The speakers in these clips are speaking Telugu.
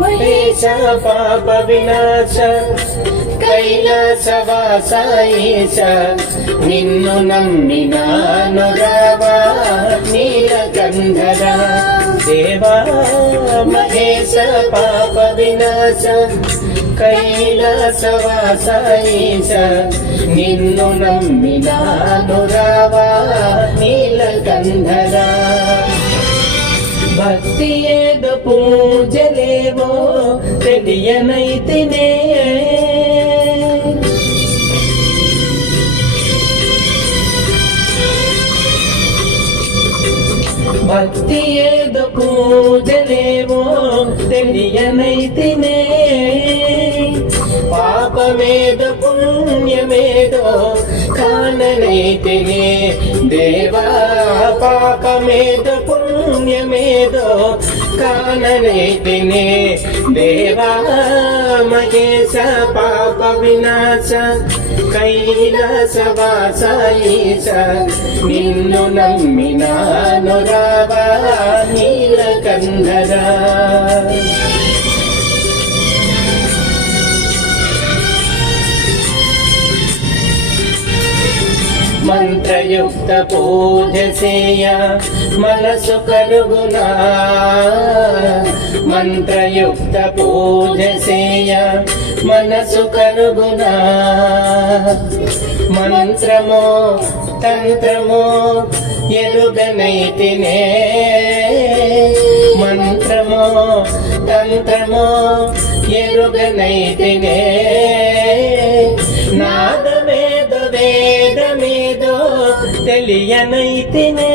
మహేశ పాప వినాశ కైలాసవాస ఈశ నిన్ను నమ్మినాను రావా నీలకంఠర దేవా మహేశ పాప వినాశ కైలాసవాస ఈశ నిన్ను నమ్మినాను రావా నీలకంఠర భక్తి ఏదో పూజలేవో తెలియనైతినే భక్తి ఏదో పూజలేవో తెలియనైతినే పాపమేదో పుణ్యమేదో కాననైతినే దేవా పాపమేదో పుణ్యమేదో కాననైతినే దేవా మహేశ పాప వినాశ కైలాసవాస ఈశ నిన్ను నమ్మినాను రావా నీలకంఠర మంత్రయుక్త పూజ చేయ మనసు కలుగునా మంత్రయుక్త పూజ చేయ మనసు కలుగునా మంత్రమో తంత్రమో ఎరుగనైతినే మంత్రమో తంత్రమో ఎరుగనైతినే నాదమేదో వేదమేదో తెలియనైతినే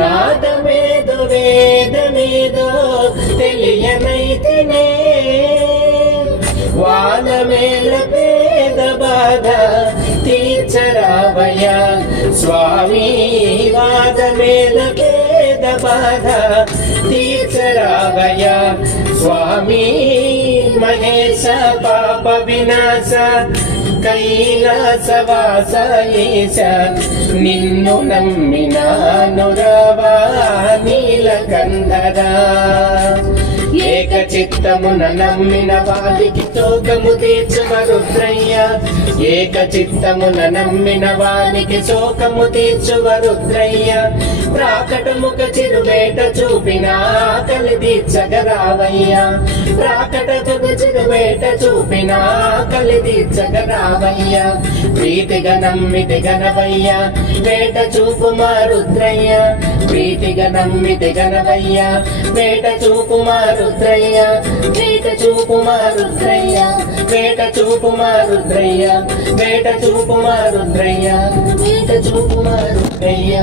నాదమేదో వేదమేదో తెలియనైతినే వాదమేల పేద బాధ తీర్చరావయ్యా స్వామి వాదమేల పేద బాధ తీర్చరావయ్యా స్వామి మహేశ పాప వినాశ కైలాసవాస ఈశ నిన్ను నమ్మినాను రావా నీలకంఠర ఏక చిత్తమున నమ్మిన వారికి శోకము తీర్చువ రుద్రయ్య ఏక చిత్తమున నమ్మిన వారికి శోకము తీర్చువ రుద్రయ్య ప్రాకటముఖ చిరువేట చూపిన ఆకలి తీర్చగరావయ్య ప్రాకటముఖ చిరువేట చూపిన ఆకలి తీర్చగరావయ్య ప్రీతిగా నమ్మితి గనవయ్య వేట చూపుమా రుద్రయ్య ప్రీతిగా నమ్మితి గనవయ్య వేట చూపుమా రుద్రయ్య వేట చూపుమా రుద్రయ్య వేట చూపుమా రుద్రయ్య వేట చూపుమా రుద్రయ్య వేట చూపుమా రుద్రయ్య